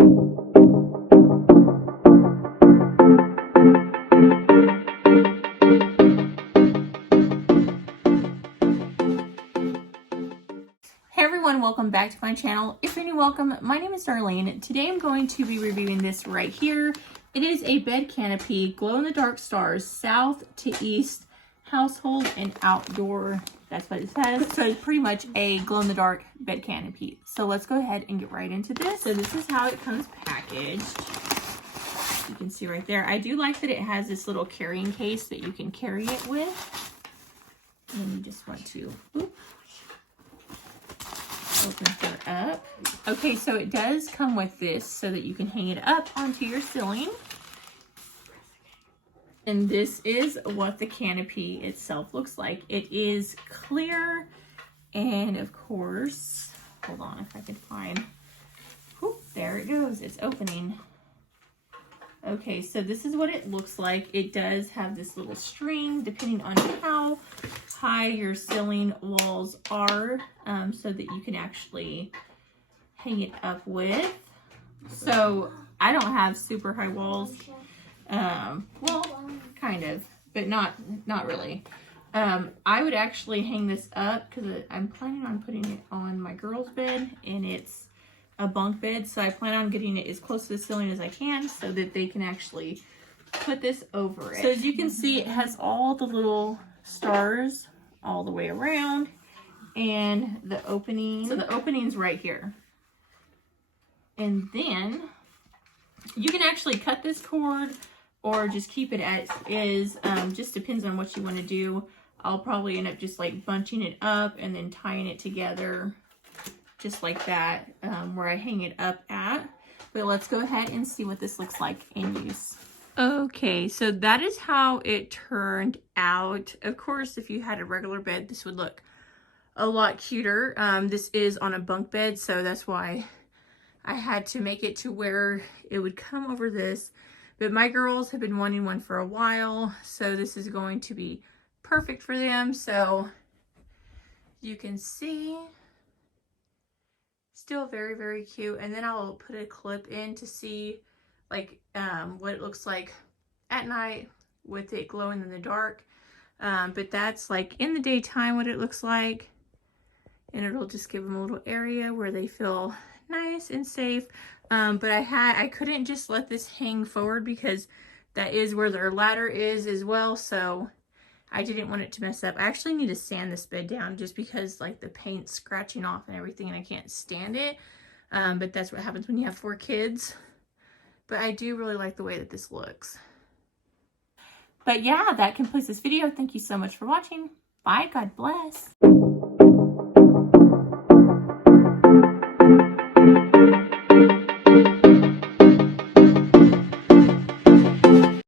Hey everyone, welcome back to my channel. If you're new, welcome. My name is Darlene. Today I'm going to be reviewing this right here. It is a bed canopy, glow-in-the-dark stars, south to east, household and outdoor. That's what it says. So it's pretty much a glow-in-the-dark bed canopy. So let's go ahead and get right into this. So this is how it comes packaged. You can see right there. I do like that it has this little carrying case that you can carry it with. And you just want to open her up. Okay, so it does come with this so that you can hang it up onto your ceiling. And this is what the canopy itself looks like. It is clear, and of course, hold on if I can find, whoop, there it goes, it's opening. Okay, so this is what it looks like. It does have this little string depending on how high your ceiling walls are, so that you can actually hang it up with. So I don't have super high walls. Well, kind of, but not really. I would actually hang this up because I'm planning on putting it on my girl's bed, and it's a bunk bed, so I plan on getting it as close to the ceiling as I can so that they can actually put this over it. So as you can see, it has all the little stars all the way around, and the opening. So the opening's right here. And then you can actually cut this cord or just keep it as is. Just depends on what you want to do. I'll probably end up just like bunching it up and then tying it together just like that, where I hang it up at. But let's go ahead and see what this looks like in use. Okay, so that is how it turned out. Of course, if you had a regular bed, this would look a lot cuter. This is on a bunk bed, so that's why I had to make it to where it would come over this. But my girls have been wanting one for a while, so this is going to be perfect for them. So you can see, still very, very cute. And then I'll put a clip in to see like what it looks like at night with it glowing in the dark. But that's like in the daytime what it looks like. And it'll just give them a little area where they feel nice and safe. But I couldn't just let this hang forward because that is where their ladder is as well. So I didn't want it to mess up. I actually need to sand this bed down just because like the paint's scratching off and everything and I can't stand it. But that's what happens when you have 4 kids. But I do really like the way that this looks. But yeah, that completes this video. Thank you so much for watching. Bye. God bless.